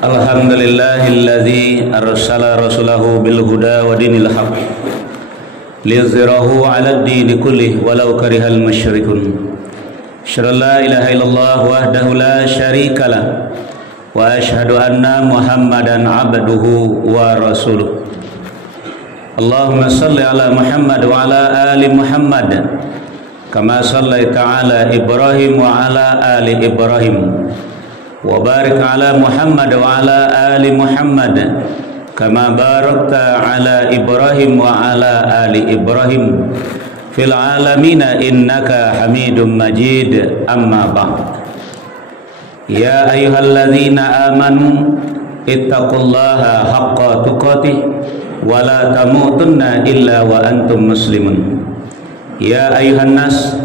Alhamdulillahilladzi arsala rasulahu bil huda wa dinil haqq liyuzhirahu 'alad dini kullih walau karihal musyrikun. Asyhadu an la ilaha illallah wahdahu la syarikalah wa asyhadu anna Muhammadan 'abduhu wa rasuluh. Allahumma salli ala Muhammad wa ala ali Muhammad kama sallaita ala Ibrahim wa ala ali Ibrahim. Wa barik ala Muhammad wa ala ali Muhammad kama barakta ala Ibrahim wa ala ali Ibrahim fil alamin innaka Hamidum Majid. Amma ba'd. Ya ayyuhalladzina amanu ittaqullaha haqqa tuqatih wa la tamutunna illa wa antum muslimun. Ya ayyuhan nas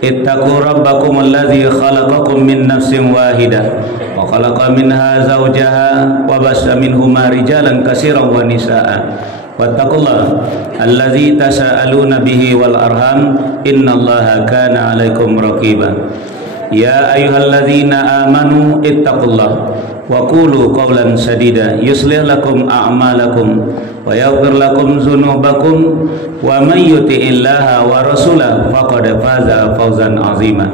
ittaqu rabbakum alladzi khalaqakum min nafsin wahidah wa khalaqa minha zawjaha wa bassa minhuma rijalan katsiran wa nisaa'a wattaqullaha alladzi tasaaluna bihi wal arham innallaha kana 'alaikum raqiba. Ya ayyuhalladzina amanu ittaqullaha wa qulu qawlan sadida yuslih lakum a'malakum wa yaghfir lakum dzunubakum wa may yuti'illaha wa rasulahu faqad faza fawzan 'azima.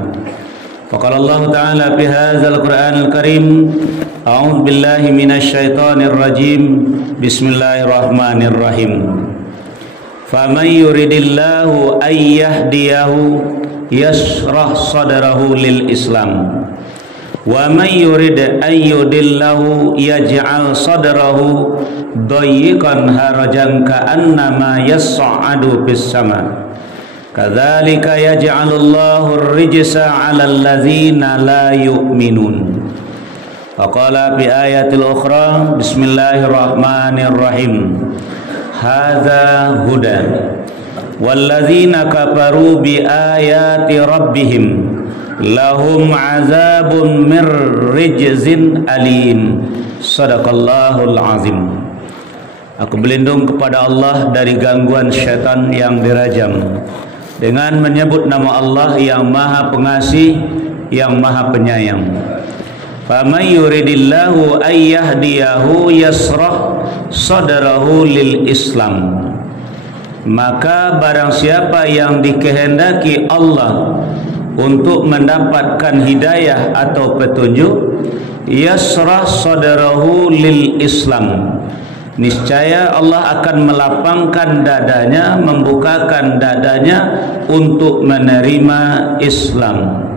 Faqala Allah Ta'ala fi hadzal Qur'anil Karim, a'udzu billahi minasy syaithanir rajim. Bismillahirrahmanirrahim. Faman yuridillahu ay yahdiyahu yashrah sadrahu lil Islam. Wa man yurid an yudillahu yaj'al sadrahu dayyiqan harajan ka'annama yas'adu fis sama. Kadzalika yaj'alullahu ar-rijsa 'alal ladzina la yu'minun. Faqala fi ayatil ukhra bismillahirrahmanirrahim. Hadza huda walladzina kafaru bi ayati rabbihim lahum azabun mir rijzin alim. Sadaqallahul azim. Aku berlindung kepada Allah dari gangguan syaitan yang dirajam dengan menyebut nama Allah yang Maha Pengasih, yang Maha Penyayang. Faman yuridillahu ay yahdiyahu yasrah sadrahu lil Islam. Maka barang siapa yang dikehendaki Allah untuk mendapatkan hidayah atau petunjuk, yasrah sadrahu lil Islam, niscaya Allah akan melapangkan dadanya, membukakan dadanya untuk menerima Islam.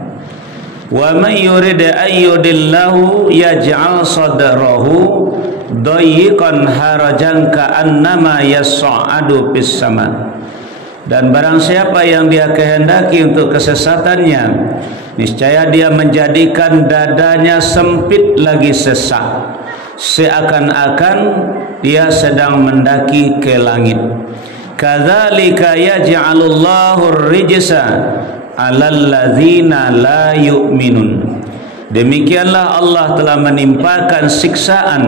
Wa may yurid an yudillahu yaj'al sadrahu dayyiqan harajan ka'annama yas'adu fis sama. Dan barang siapa yang dia kehendaki untuk kesesatannya, niscaya dia menjadikan dadanya sempit lagi sesak, seakan-akan dia sedang mendaki ke langit. Kadzalika yaj'alullahu ar-rijsa 'alal ladzina la yu'minun. Demikianlah Allah telah menimpakan siksaan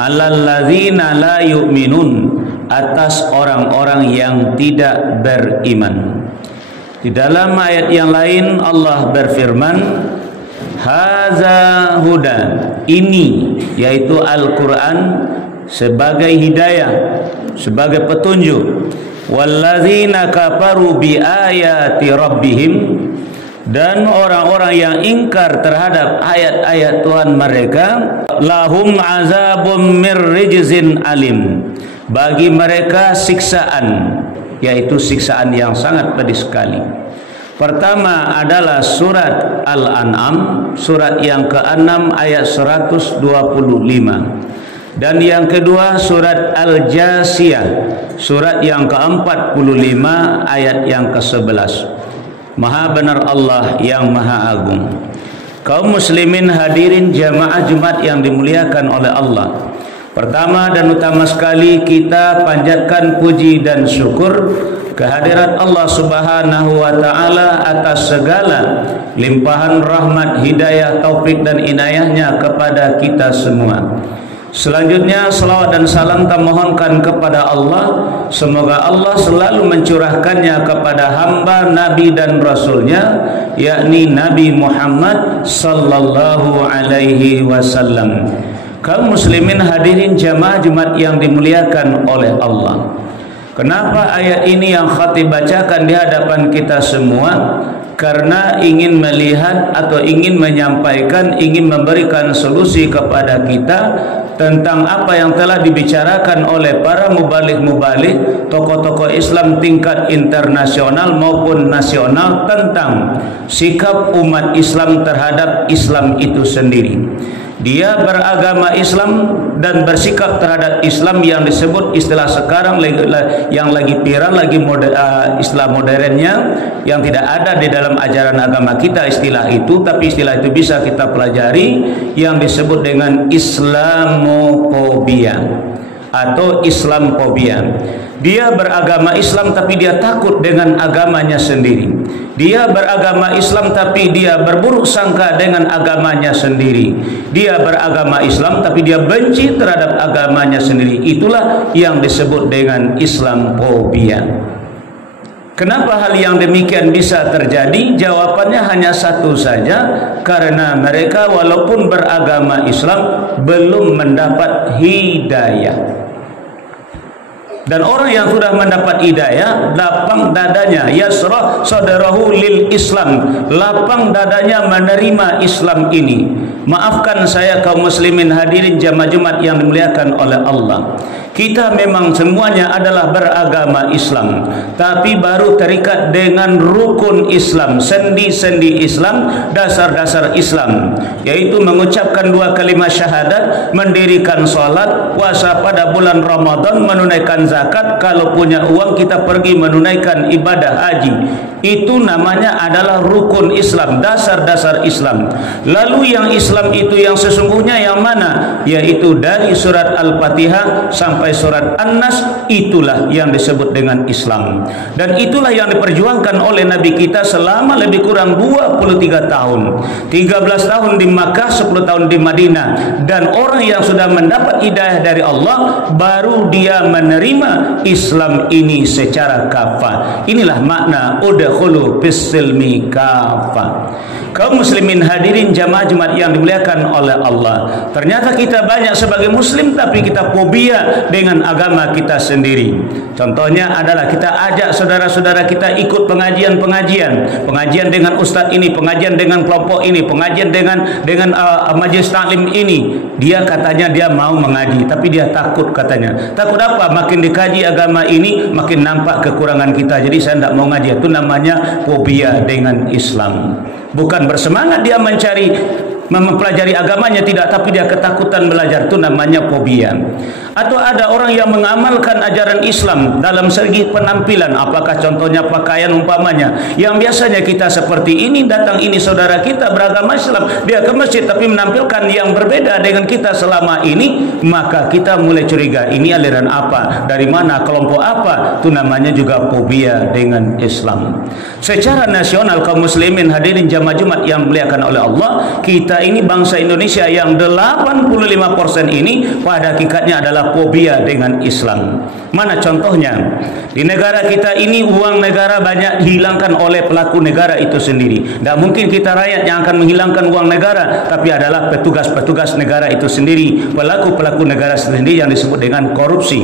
'alal ladzina la yu'minun, atas orang-orang yang tidak beriman. Di dalam ayat yang lain Allah berfirman, haza huda, ini yaitu Al-Quran sebagai hidayah, sebagai petunjuk. Walladzina kafaru bi ayati rabbihim, dan orang-orang yang ingkar terhadap ayat-ayat Tuhan mereka, lahum azabun mir rijzin alim, bagi mereka siksaan, yaitu siksaan yang sangat pedih sekali. Pertama adalah surat Al-An'am, surat yang ke-6 ayat 125. Dan yang kedua surat Al-Jasiyah, surat yang ke-45 ayat yang ke-11. Maha benar Allah yang Maha Agung. Kaum muslimin hadirin jamaah Jumat yang dimuliakan oleh Allah, pertama dan utama sekali kita panjatkan puji dan syukur kehadirat Allah Subhanahu wa taala atas segala limpahan rahmat, hidayah, taufik dan inayahnya kepada kita semua. Selanjutnya salawat dan salam kita mohonkan kepada Allah, semoga Allah selalu mencurahkannya kepada hamba Nabi dan Rasulnya, yakni Nabi Muhammad sallallahu alaihi wasallam. Kaum muslimin hadirin jamaah Jumat yang dimuliakan oleh Allah. Kenapa ayat ini yang khatib bacakan di hadapan kita semua? Karena ingin melihat atau ingin menyampaikan, ingin memberikan solusi kepada kita tentang apa yang telah dibicarakan oleh para mubalik-mubalik, tokoh-tokoh Islam tingkat internasional maupun nasional tentang sikap umat Islam terhadap Islam itu sendiri. Dia beragama Islam dan bersikap terhadap Islam yang disebut istilah sekarang yang lagi viral, istilah modernnya yang tidak ada di dalam ajaran agama kita istilah itu, tapi istilah itu bisa kita pelajari, yang disebut dengan Islamofobia atau Islamfobia. Dia beragama Islam tapi dia takut dengan agamanya sendiri. Dia beragama Islam tapi dia berburuk sangka dengan agamanya sendiri. Dia beragama Islam tapi dia benci terhadap agamanya sendiri. Itulah yang disebut dengan Islamfobia. Kenapa hal yang demikian bisa terjadi? Jawabannya hanya satu saja, karena mereka walaupun beragama Islam belum mendapat hidayah. Dan orang yang sudah mendapat hidayah, lapang dadanya, yasrah sadrahu lil Islam, lapang dadanya menerima Islam ini. Maafkan saya kaum muslimin hadirin jamaah Jumat yang dimuliakan oleh Allah. Kita memang semuanya adalah beragama Islam, tapi baru terikat dengan rukun Islam, sendi-sendi Islam, dasar-dasar Islam, yaitu mengucapkan 2 kalimat syahadat, mendirikan salat, puasa pada bulan Ramadan, menunaikan zakat, kalau punya uang kita pergi menunaikan ibadah haji. Itu namanya adalah rukun Islam, dasar-dasar Islam. Lalu yang Islam itu yang sesungguhnya yang mana? Yaitu dari surat Al-Fatihah sampai surat An-Nas, itulah yang disebut dengan Islam. Dan itulah yang diperjuangkan oleh Nabi kita selama lebih kurang 23 tahun. 13 tahun di Makkah, 10 tahun di Madinah. Dan orang yang sudah mendapat hidayah dari Allah, baru dia menerima Islam ini secara kafah. Inilah makna udkhulu fis-silmi kafah. Kaum muslimin hadirin jamaah Jumat yang dimuliakan oleh Allah. Ternyata kita banyak sebagai muslim tapi kita fobia dengan agama kita sendiri. Contohnya adalah kita ajak saudara-saudara kita ikut pengajian dengan ustaz ini, pengajian dengan kelompok ini, pengajian dengan majelis taklim ini. Dia katanya dia mau mengaji tapi dia takut katanya. Takut apa? Makin dikaji agama ini makin nampak kekurangan kita. Jadi saya tidak mau ngaji. Itu namanya fobia dengan Islam. Bukan bersemangat dia mempelajari agamanya, tidak, tapi dia ketakutan belajar. Itu namanya fobia. Atau ada orang yang mengamalkan ajaran Islam dalam segi penampilan, apakah contohnya pakaian umpamanya, yang biasanya kita seperti ini, datang ini saudara kita beragama Islam, dia ke masjid tapi menampilkan yang berbeda dengan kita selama ini, maka kita mulai curiga, ini aliran apa, dari mana, kelompok apa. Itu namanya juga fobia dengan Islam. Secara nasional kaum muslimin hadirin jamaah Jumat yang dimuliakan oleh Allah, kita ini bangsa Indonesia yang 85% ini pada hakikatnya adalah fobia dengan Islam. Mana contohnya? Di negara kita ini uang negara banyak dihilangkan oleh pelaku negara itu sendiri. Tidak mungkin kita rakyat yang akan menghilangkan uang negara, tapi adalah petugas-petugas negara itu sendiri, pelaku-pelaku negara sendiri yang disebut dengan korupsi.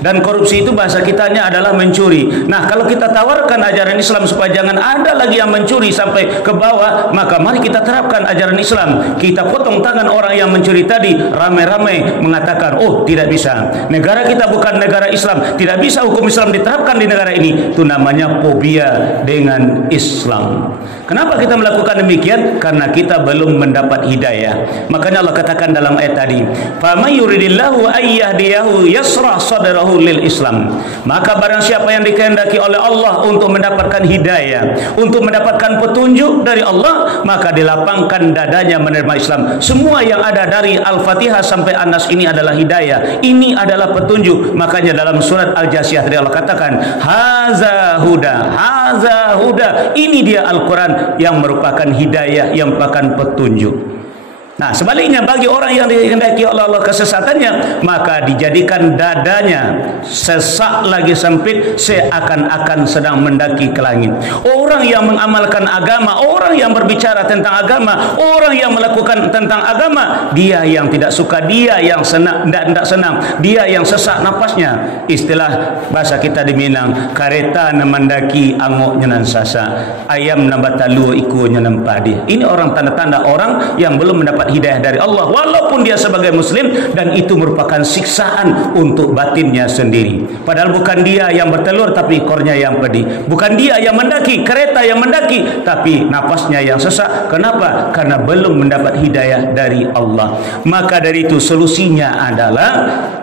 Dan korupsi itu bahasa kitanya adalah mencuri. Nah, kalau kita tawarkan ajaran Islam supaya jangan ada lagi yang mencuri sampai ke bawah, maka mari kita terapkan ajaran Islam. Kita potong tangan orang yang mencuri tadi. Ramai-ramai mengatakan, oh tidak bisa, negara kita bukan negara Islam, tidak bisa hukum Islam diterapkan di negara ini. Itu namanya fobia dengan Islam. Kenapa kita melakukan demikian? Karena kita belum mendapat hidayah. Makanya Allah katakan dalam ayat tadi, "Faman yuridillahu ayyahdiyahu yasrah sadrahu lil Islam." Maka barang siapa yang dikehendaki oleh Allah untuk mendapatkan hidayah, untuk mendapatkan petunjuk dari Allah, maka dilapangkan dadanya menerima Islam. Semua yang ada dari Al-Fatihah sampai An-Nas ini adalah hidayah. Ini adalah petunjuk. Makanya dalam surat Al-Jasiyah tadi Allah katakan, "Haza huda, haza huda." Ini dia Al-Quran yang merupakan hidayah, yang merupakan petunjuk. Nah, sebaliknya bagi orang yang dikehendaki oleh Allah kesesatannya, maka dijadikan dadanya sesak lagi sempit, seakan-akan sedang mendaki ke langit. Orang yang mengamalkan agama, orang yang berbicara tentang agama, orang yang melakukan tentang agama, dia yang tidak suka, dia yang tidak senang, dia yang sesak napasnya. Istilah bahasa kita di Minang, kareta mendaki angok nyenan sasa, ayam nambatalu iku nyenan padi. Ini orang tanda-tanda orang yang belum mendapat hidayah dari Allah walaupun dia sebagai muslim, dan itu merupakan siksaan untuk batinnya sendiri. Padahal bukan dia yang bertelur tapi ekornya yang pedih, bukan dia yang mendaki, kereta yang mendaki, tapi napasnya yang sesak. Kenapa? Karena belum mendapat hidayah dari Allah. Maka dari itu solusinya adalah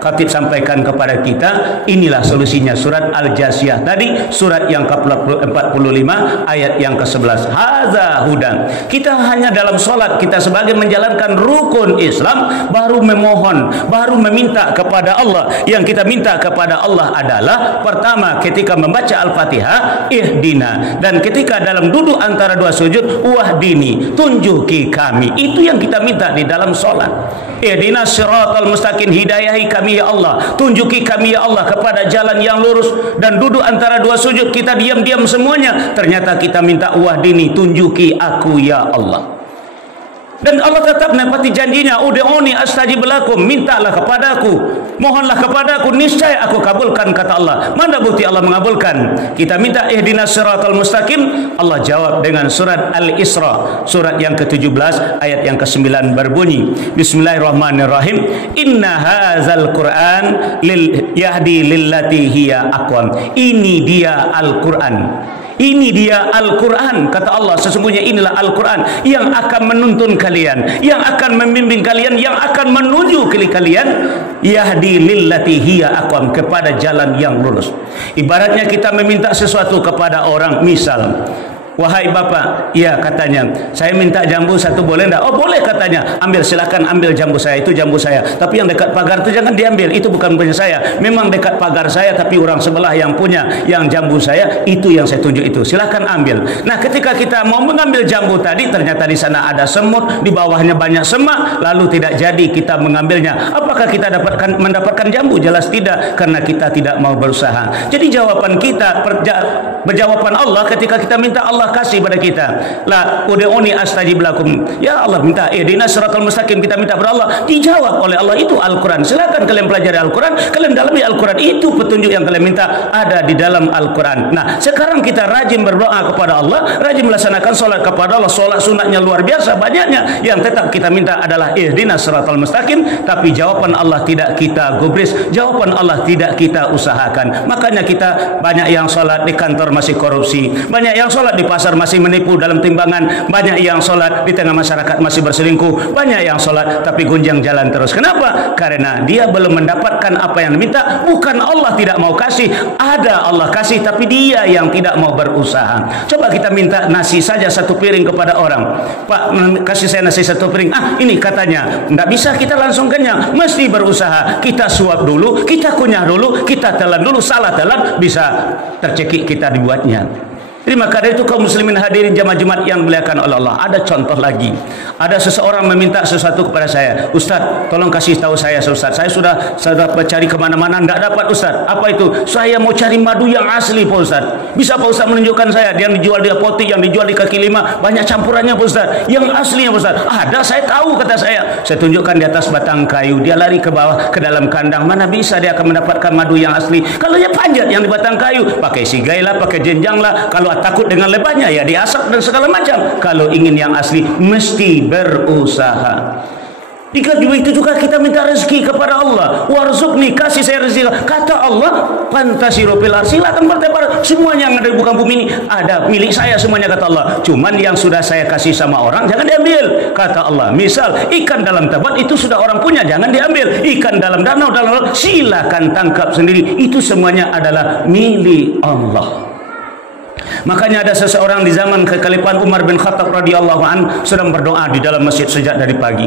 Khatib sampaikan kepada kita, inilah solusinya surat Al-Jasiyah tadi, surat yang ke-45 ayat yang ke-11. Hadza hudan. Kita hanya dalam solat kita sebagai menjalankan rukun Islam baru memohon, baru meminta kepada Allah. Yang kita minta kepada Allah adalah pertama ketika membaca Al-Fatihah, ihdina, dan ketika dalam duduk antara dua sujud, wahdini, tunjuki kami. Itu yang kita minta di dalam solat. Ihdina siratal mustaqim, hidayahi kami ya Allah, tunjuki kami ya Allah kepada jalan yang lurus. Dan duduk antara dua sujud kita diam-diam semuanya, ternyata kita minta wahdini, tunjuki aku ya Allah. Dan Allah tetap menepati janjinya, ud'uni astajib lakum, mintalah kepadaku, mohonlah kepadaku, niscaya aku kabulkan, kata Allah. Mana bukti Allah mengabulkan? Kita minta ihdinas siratal mustaqim, Allah jawab dengan surat Al-Isra, surat yang ke-17 ayat yang ke-9 berbunyi, Bismillahirrahmanirrahim, inna hadzal Qur'an yahdi lillati hiya aqwam. Ini dia Al-Qur'an. Ini dia Al-Quran, kata Allah, sesungguhnya inilah Al-Quran yang akan menuntun kalian, yang akan membimbing kalian, yang akan menuju ke kalian, yahdi lillati hiya aqwam, kepada jalan yang lurus. Ibaratnya kita meminta sesuatu kepada orang, misal, wahai bapak, ya katanya, saya minta jambu satu, boleh enggak? Oh boleh katanya, ambil, silakan ambil jambu saya, itu jambu saya. Tapi yang dekat pagar itu jangan diambil, itu bukan punya saya. Memang dekat pagar saya, tapi orang sebelah yang punya, yang jambu saya, itu yang saya tunjuk itu, silakan ambil. Nah ketika kita mau mengambil jambu tadi, ternyata di sana ada semut, di bawahnya banyak semak, lalu tidak jadi kita mengambilnya. Apakah kita mendapatkan jambu? Jelas tidak, karena kita tidak mau berusaha. Jadi jawaban kita, berjawaban Allah ketika kita minta Allah kasih pada kita, la ud'uni astajib lakum, ya Allah minta ihdinas siratal mustaqim, kita minta kepada Allah, dijawab oleh Allah, itu Al-Quran. Silakan kalian pelajari Al-Quran, kalian dalami Al-Quran, itu petunjuk yang kalian minta ada di dalam Al-Quran. Nah sekarang kita rajin berdoa kepada Allah, rajin melaksanakan solat kepada Allah, solat sunatnya luar biasa banyaknya, yang tetap kita minta adalah ihdinas siratal mustaqim, tapi jawaban Allah tidak kita gubris, jawaban Allah tidak kita usahakan. Makanya kita banyak yang solat di kantor masih korupsi, banyak yang solat di pasar masih menipu dalam timbangan, banyak yang sholat di tengah masyarakat masih berselingkuh, banyak yang sholat tapi gunjang jalan terus. Kenapa? Karena dia belum mendapatkan apa yang diminta. Bukan Allah tidak mau kasih, ada Allah kasih, tapi dia yang tidak mau berusaha. Coba kita minta nasi saja satu piring kepada orang, Pak kasih saya nasi satu piring, ini katanya tidak bisa kita langsung kenyang, mesti berusaha. Kita suap dulu, kita kunyah dulu, kita telan dulu, salah telan bisa tercekik kita dibuatnya. Jadi maka dari itu kaum muslimin hadirin jamaah Jumat yang dimuliakan oleh Allah, ada contoh lagi. Ada seseorang meminta sesuatu kepada saya, Ustaz tolong kasih tahu saya Ustaz, saya sudah cari kemana-mana tidak dapat Ustaz. Apa itu? Saya mau cari madu yang asli Pak Ustaz. Bisa Pak Ustaz menunjukkan saya? Yang dijual di apotek, yang dijual di kaki lima, banyak campurannya Pak Ustaz. Yang aslinya Pak Ustaz? Ada, saya tahu, kata saya. Saya tunjukkan di atas batang kayu, dia lari ke bawah ke dalam kandang. Mana bisa dia akan mendapatkan madu yang asli? Kalau dia panjat yang di batang kayu, pakai sigai lah, pakai jenjang lah. Kalau takut dengan lebahnya ya diasap dan segala macam. Kalau ingin yang asli mesti berusaha. Jika itu juga kita minta rezeki kepada Allah, warzuqni, kasih saya rezeki. Kata Allah, fantasiru fil ardi, silakan bertebar, semuanya yang ada di bukan bumi ini ada milik saya semuanya, kata Allah. Cuman yang sudah saya kasih sama orang jangan diambil, kata Allah. Misal ikan dalam tabat itu sudah orang punya, jangan diambil. Ikan dalam danau, silakan tangkap sendiri, itu semuanya adalah milik Allah. Makanya ada seseorang di zaman kekhalifahan Umar bin Khattab radhiyallahu an sedang berdoa di dalam masjid sejak dari pagi.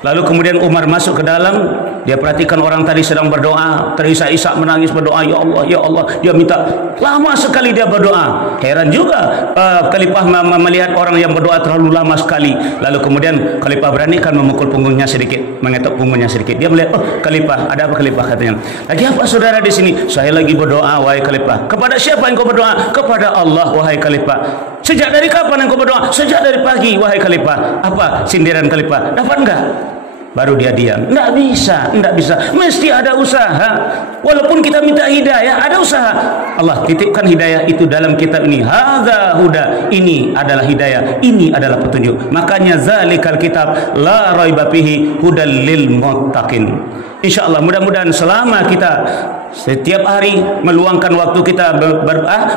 Lalu kemudian Umar masuk ke dalam, Dia perhatikan orang tadi sedang berdoa, terisak-isak menangis berdoa, ya Allah, ya Allah. Dia minta, lama sekali dia berdoa. Heran juga khalifah melihat orang yang berdoa terlalu lama sekali. Lalu kemudian khalifah beranikan memukul punggungnya sedikit, mengetuk punggungnya sedikit. Dia melihat, oh khalifah, ada apa khalifah, katanya. Lagi apa saudara di sini? Saya lagi berdoa, wahai khalifah. Kepada siapa engkau berdoa? Kepada Allah, wahai khalifah. Sejak dari kapan engkau berdoa? Sejak dari pagi, wahai khalifah. Apa sindiran khalifah? Dapat enggak? Baru dia diam. Enggak bisa, enggak bisa. Mesti ada usaha. Walaupun kita minta hidayah, ada usaha. Allah titipkan hidayah itu dalam kitab ini. Hadza huda. Ini adalah hidayah. Ini adalah petunjuk. Makanya zalikal kitab la raiba fihi hudal lil muttaqin. InsyaAllah mudah-mudahan selama kita setiap hari meluangkan waktu kita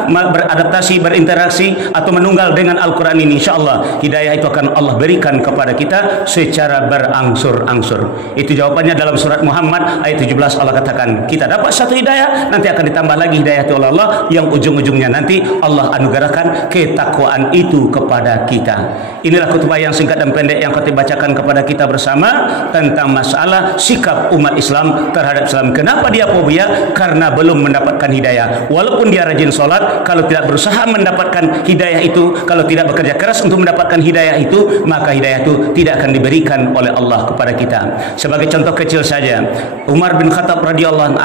beradaptasi, berinteraksi atau menunggal dengan Al-Quran ini, insyaAllah hidayah itu akan Allah berikan kepada kita secara berangsur-angsur. Itu jawabannya dalam surat Muhammad ayat 17. Allah katakan kita dapat satu hidayah, nanti akan ditambah lagi hidayah oleh Allah yang ujung-ujungnya nanti Allah anugerahkan ketakwaan itu kepada kita. Inilah khutbah yang singkat dan pendek yang kami bacakan kepada kita bersama tentang masalah sikap umat Islam terhadap Islam. Kenapa dia fobia? Karena belum mendapatkan hidayah. Walaupun dia rajin sholat, kalau tidak berusaha mendapatkan hidayah itu, kalau tidak bekerja keras untuk mendapatkan hidayah itu, maka hidayah itu tidak akan diberikan oleh Allah kepada kita. Sebagai contoh kecil saja, Umar bin Khattab radhiyallahu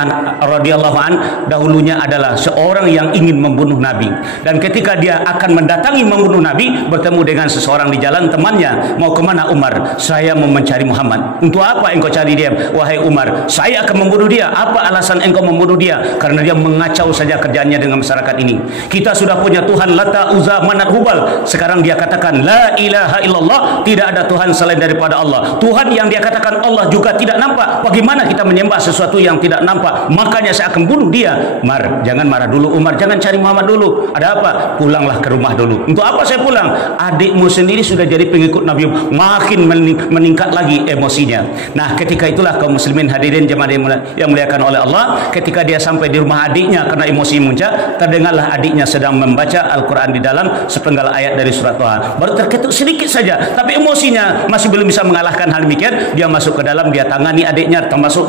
an dahulunya adalah seorang yang ingin membunuh Nabi, dan ketika dia akan mendatangi membunuh Nabi, bertemu dengan seseorang di jalan, temannya, mau kemana Umar? Saya mau mencari Muhammad. Untuk apa engkau cari dia? Wahai Umar, saya akan membunuh dia. Apa alasan engkau membunuh dia? Karena dia mengacau saja kerjaannya dengan masyarakat ini. Kita sudah punya Tuhan Lata, Uzza, Manat, Hubal. Sekarang dia katakan la ilaha illallah, tidak ada Tuhan selain daripada Allah. Tuhan yang dia katakan Allah juga tidak nampak. Bagaimana kita menyembah sesuatu yang tidak nampak? Makanya saya akan bunuh dia. Umar, jangan marah dulu Umar, jangan cari Muhammad dulu. Ada apa? Pulanglah ke rumah dulu. Untuk apa saya pulang? Adikmu sendiri sudah jadi pengikut Nabi, makin meningkat lagi emosinya. Nah, ketika itulah kaum muslimin hadirin jemaah yang muliakan oleh Allah, ketika dia sampai di rumah adiknya karena emosi muncak, terdengarlah adiknya sedang membaca Al-Quran di dalam sepenggal ayat dari surat Thaha. Baru terketuk sedikit saja, tapi emosinya masih belum bisa mengalahkan hal demikian. Dia masuk ke dalam, dia tangani adiknya, termasuk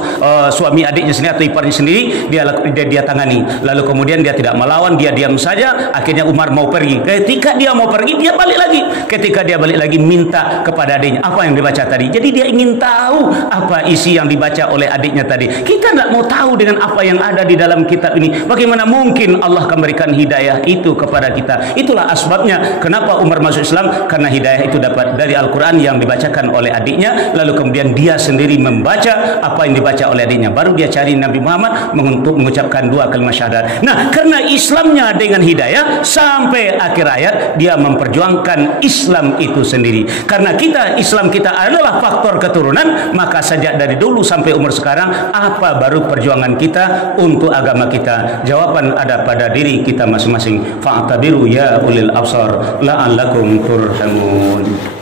suami adiknya sendiri atau iparnya sendiri, dia tangani. Lalu kemudian dia tidak melawan, dia diam saja. Akhirnya Umar mau pergi. Ketika dia mau pergi, dia balik lagi. Ketika dia balik lagi, minta kepada adiknya, apa yang dibaca tadi? Jadi dia ingin tahu apa isi yang dibaca oleh adiknya tadi. Kita tidak mau tahu dengan apa yang ada di dalam kitab ini. Bagaimana mungkin Allah akan berikan hidayah itu kepada kita? Itulah asbabnya kenapa Umar masuk Islam, karena hidayah itu dapat dari Al-Quran yang dibacakan oleh adiknya, lalu kemudian dia sendiri membaca apa yang dibaca oleh adiknya. Baru dia cari Nabi Muhammad untuk mengucapkan dua kalimat syahadat. Nah, karena Islamnya dengan hidayah, sampai akhir ayat dia memperjuangkan Islam itu sendiri. Karena Islam kita adalah faktor keturunan, maka sejak dari dulu sampai umur sekarang, apa baru perjuangan kita untuk agama kita? Jawaban ada pada diri kita masing-masing. Fa'tabiru ya ulil absar la'allakum turhamun.